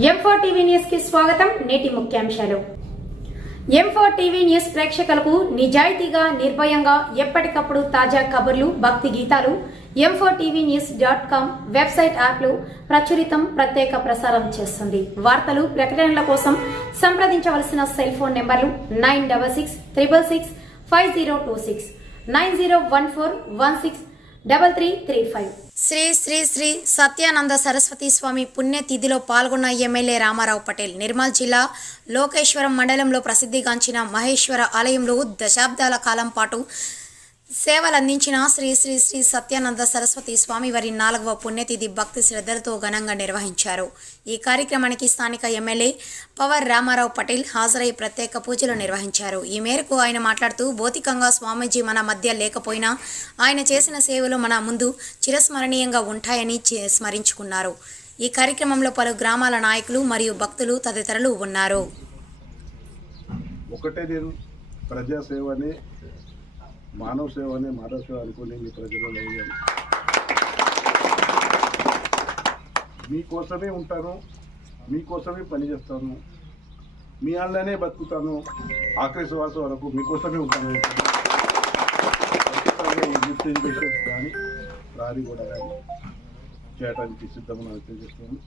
M4 TV news కి స్వాగతం. నేటి ముఖ్యాంశాలు. M4 టీవీ న్యూస్ ప్రేక్షకులకు నిజాయితీగా, నిర్భయంగా ఎప్పటికప్పుడు తాజా కబుర్లు, భక్తి గీతాలు m4tvnews.com వెబ్సైట్ యాప్లో ప్రత్యేక ప్రసారం చేస్తుంది. వార్తలు, ప్రకటనల కోసం సంప్రదించవలసిన సెల్ ఫోన్ నెంబర్లు 9666665026 9014163335. శ్రీ శ్రీ శ్రీ సత్యానంద సరస్వతి స్వామి పుణ్యతిథిలో పాల్గొన్న ఎమ్మెల్యే రామారావు పటేల్. నిర్మల్ జిల్లా లోకేశ్వరం మండలంలో ప్రసిద్ధిగాంచిన మహేశ్వర ఆలయంలో దశాబ్దాల కాలం పాటు సేవలందించిన శ్రీ శ్రీ శ్రీ సత్యానంద సరస్వతి స్వామి వారి 4వ పుణ్యతిథి భక్తి శ్రద్ధలతో ఘనంగా నిర్వహించారు. ఈ కార్యక్రమానికి స్థానిక ఎమ్మెల్యే పవర్ రామారావు పటేల్ హాజరై ప్రత్యేక పూజలు నిర్వహించారు. ఈ మేరకు ఆయన మాట్లాడుతూ, భౌతికంగా స్వామీజీ మన మధ్య లేకపోయినా ఆయన చేసిన సేవలు మన ముందు చిరస్మరణీయంగా ఉంటాయని స్మరించుకున్నారు. ఈ కార్యక్రమంలో పలు గ్రామాల నాయకులు మరియు భక్తులు తదితరులు ఉన్నారు. ప్రజాసేవని, మానవ సేవని మానవ సేవ అనుకుని మీ ప్రజలు లేదని మీకోసమే ఉంటాను, మీకోసమే పనిచేస్తాను, మీ వాళ్ళనే బతుకుతాను, ఆఖరి శ్వాస వరకు మీకోసమే ఉంటాను. కానీ రాని కూడా కానీ చేయడానికి సిద్ధమని తెలియజేస్తున్నాను.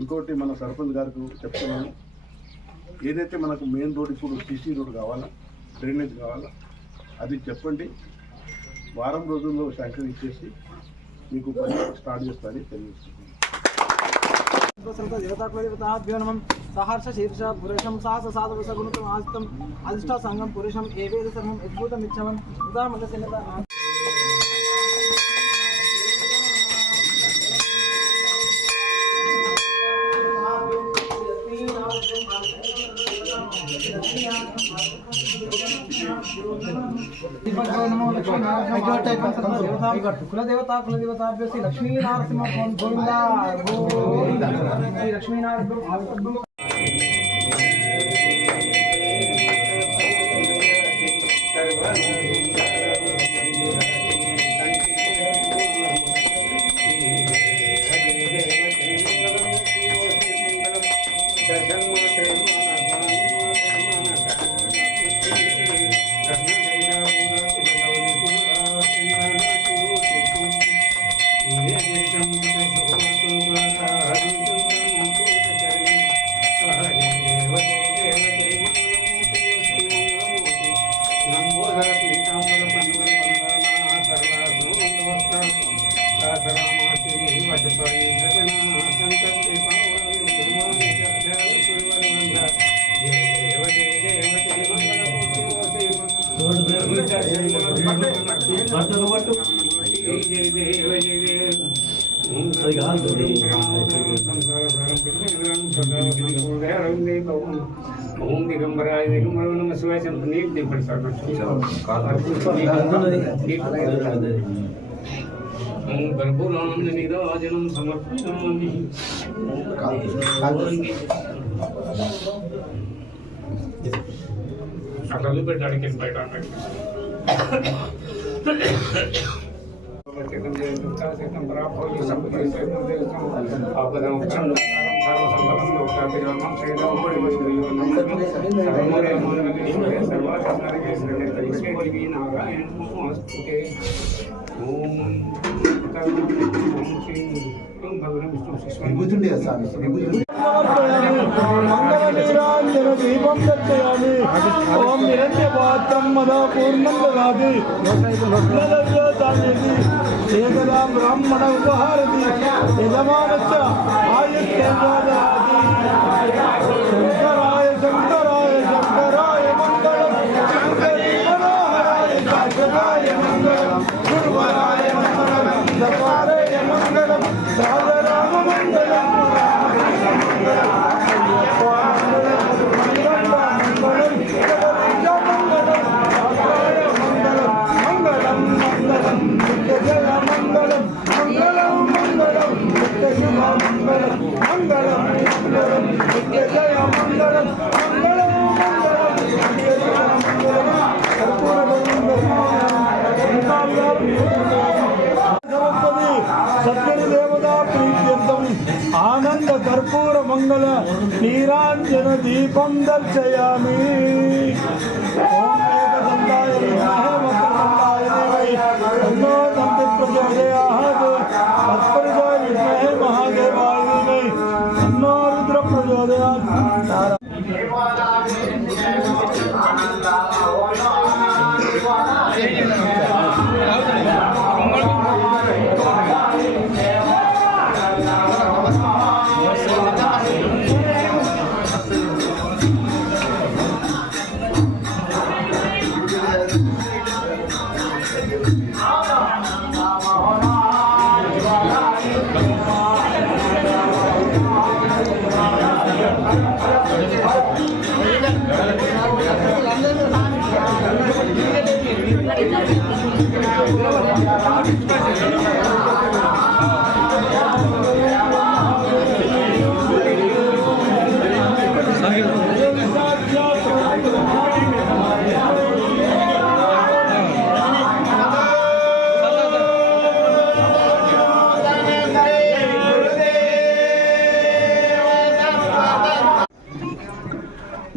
ఇంకోటి మన సర్పంచ్ గారికి చెప్తున్నాను, ఏదైతే మనకు మెయిన్ రోడ్ ఇప్పుడు సీసీ రోడ్ కావాలా, డ్రైనేజ్ కావాలా, అది చెప్పండి. వారం రోజుల్లో శాంక్షన్ ఇచ్చేసి మీకు పని స్టార్ట్ చేస్తారని తెలియజేస్తున్నాను. సహర్ష శీర్ష పురుషం సాహస సాధవ సగుణతం ఆస్తం అధిష్ట సంఘం పురుషం ఏవేద సర్వం అద్భుతం ఇచ్చవం ఉదామల సిన్నత కులదేవతాభ్యసి లక్ష్మీనారసింహ గోవిందా గోవింద శ్రీ లక్ష్మీనారాయణ. ఓం దిగంబరాయ దిగంబర నమ శివాయ నీట్ దింపండి సార్. గర్భురానంద నిరాజనం సమర్పయామి. అక్కడ పెట్టడానికి బయట దీపం దర్శయామి. ఓం నిరంజపాత్రం మదా పూర్ణం దదాతి ఏకదా బ్రాహ్మణ ఉపహారతి యజమానస్య ఆయుష్యేంద్రాదయాతి. శంకరాయ శంకరాయ శంకరాయ మంగళం, శంకరీ మనోహరాయ శాశ్వతాయ మంగళం, గురువరాయ మంగళం, దపారాయ మంగళం, రాజరామ మంగళం, మంగళం గంధ కర్పూర మంగళ నీరాంజన దీపం దర్శయామి. ఓం ఏకదంతాయ విద్మహే వక్రతుండాయ ధీమహి తన్నో దంతి ప్రచోదయాత్. తత్పురుషాయ విద్మహే మహాదేవాయ ధీమహి తన్నో రుద్ర ప్రచోదయాత్.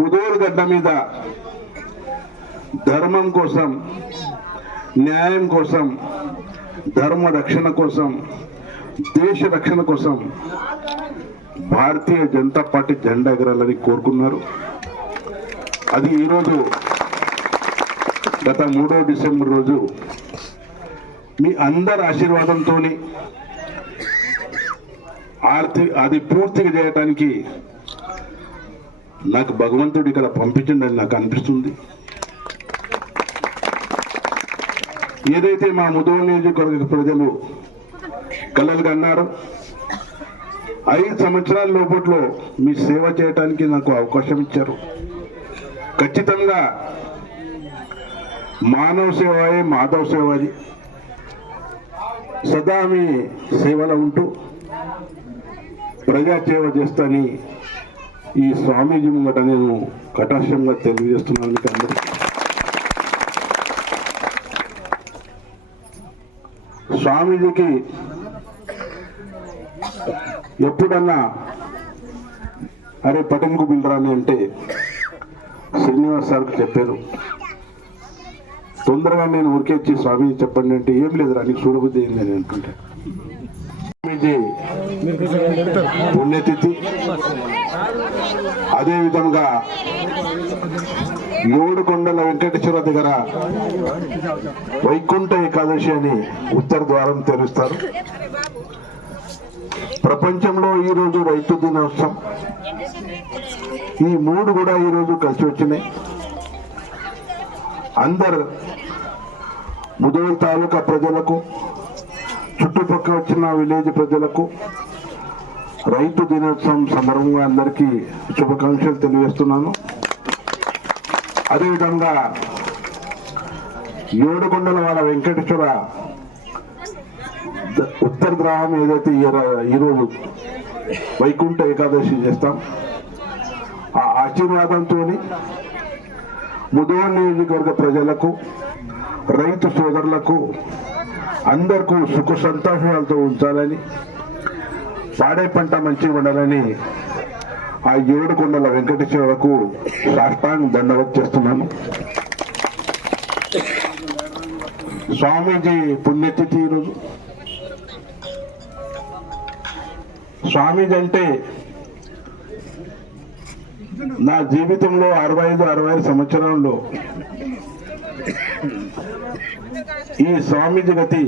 ముదోలు గడ్డ మీద ధర్మం కోసం, న్యాయం కోసం, ధర్మ రక్షణ కోసం, దేశ రక్షణ కోసం భారతీయ జనతా పార్టీ జెండా ఎగరాలని కోరుకున్నారు. అది ఈరోజు గత 3వ డిసెంబర్ రోజు మీ అందరి ఆశీర్వాదంతో అది పూర్తిగా చేయడానికి నాకు భగవంతుడు ఇక్కడ పంపించండి నాకు అనిపిస్తుంది. ఏదైతే మా ముదోలు నియోజకవర్గ ప్రజలు కలలు కన్నారో 5 సంవత్సరాల లోపట్లో మీ సేవ చేయడానికి నాకు అవకాశం ఇచ్చారు. ఖచ్చితంగా మానవ సేవయే మాధవ సేవది. సదా మీ సేవలో ఉంటూ ప్రజా సేవ చేస్తాని ఈ స్వామీజీ ముంగట నేను కటాక్షంగా తెలియజేస్తున్నాను మీకు అందరికీ. స్వామీజీకి ఎప్పుడన్నా అరే పటంకు బిల్రాని అంటే శ్రీనివాస్ సార్కి చెప్పారు. తొందరగా నేను ఊరికేచ్చి స్వామీజీ చెప్పండి అంటే ఏం లేదు నీకు చూడబుద్ధి అయింది అని అంటుంటే. స్వామీజీ పుణ్యతిథి. అదేవిధంగా ఏడుకొండల వెంకటేశ్వర దగ్గర వైకుంఠ ఏకాదశి అని ఉత్తర ద్వారం తెరుస్తారు. ప్రపంచంలో ఈరోజు రైతు దినోత్సవం. ఈ 3 కూడా ఈరోజు కలిసి వచ్చినాయి. అందరు ముదోల్ తాలూకా ప్రజలకు, చుట్టుపక్కల వచ్చిన విలేజ్ ప్రజలకు రైతు దినోత్సవం సందర్భంగా అందరికీ శుభాకాంక్షలు తెలియజేస్తున్నాను. అదేవిధంగా ఏడుకొండల వాళ్ళ వెంకటేశ్వర ఉత్తర గ్రామం ఏదైతే ఈరోజు వైకుంఠ ఏకాదశి చేస్తాం, ఆ ఆశీర్వాదంతో ముదోల్ నియోజకవర్గ ప్రజలకు, రైతు సోదరులకు అందరికీ సుఖ సంతోషాలతో ఉంచాలని, పాడే పంట మంచిగా ఉండాలని ఆ ఏడుకొండల వెంకటేశ్వరకు సాష్టాంగ దండవత్ చేస్తున్నాను. స్వామీజీ పుణ్యతిథి ఈరోజు. స్వామీజీ అంటే నా జీవితంలో 65 సంవత్సరాల్లో ఈ స్వామీజీ గతి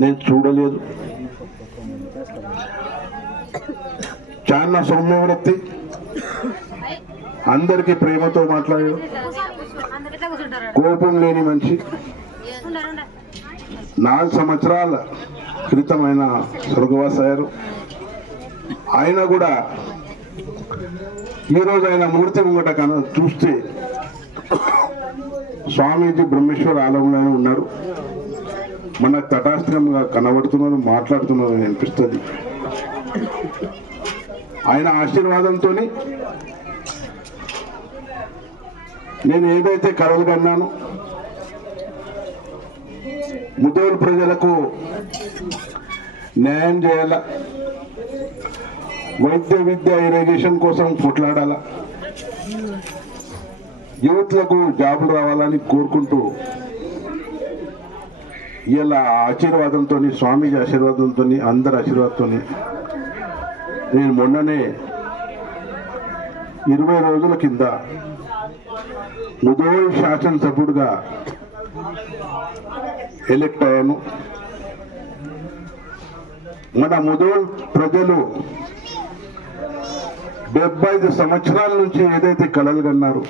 నేను చూడలేదు. చాలా సౌమ్యవృత్తి, అందరికీ ప్రేమతో మాట్లాడాడు, కోపం లేని మనిషి. 4 సంవత్సరాల క్రితం ఆయన స్వర్గవాసయ్యారు. ఆయన కూడా ఈరోజు ఆయన మూర్తి ముంగట చూస్తే స్వామీజీ బ్రహ్మేశ్వర ఆలయంలోనే ఉన్నారు. మనకు తటాస్థంగా కనబడుతున్నారు, మాట్లాడుతున్నారు అని అనిపిస్తుంది. ఆయన ఆశీర్వాదంతో నేను ఏదైతే కలలు కన్నానో ముదోల్ ప్రజలకు న్యాయం చేయాల, వైద్య విద్య ఇరిగేషన్ కోసం కొట్లాడాలా, యువతులకు జాబులు రావాలని కోరుకుంటూ ఇలా ఆశీర్వాదంతో, స్వామీజీ ఆశీర్వాదంతో, అందరి ఆశీర్వాదంతో నేను మొన్ననే 20 రోజుల కింద ముదోల్ శాసనసభ్యుడిగా ఎలెక్ట్ అయ్యాను. మన ముదోల్ ప్రజలు 75 సంవత్సరాల నుంచి ఏదైతే కలలు కన్నారు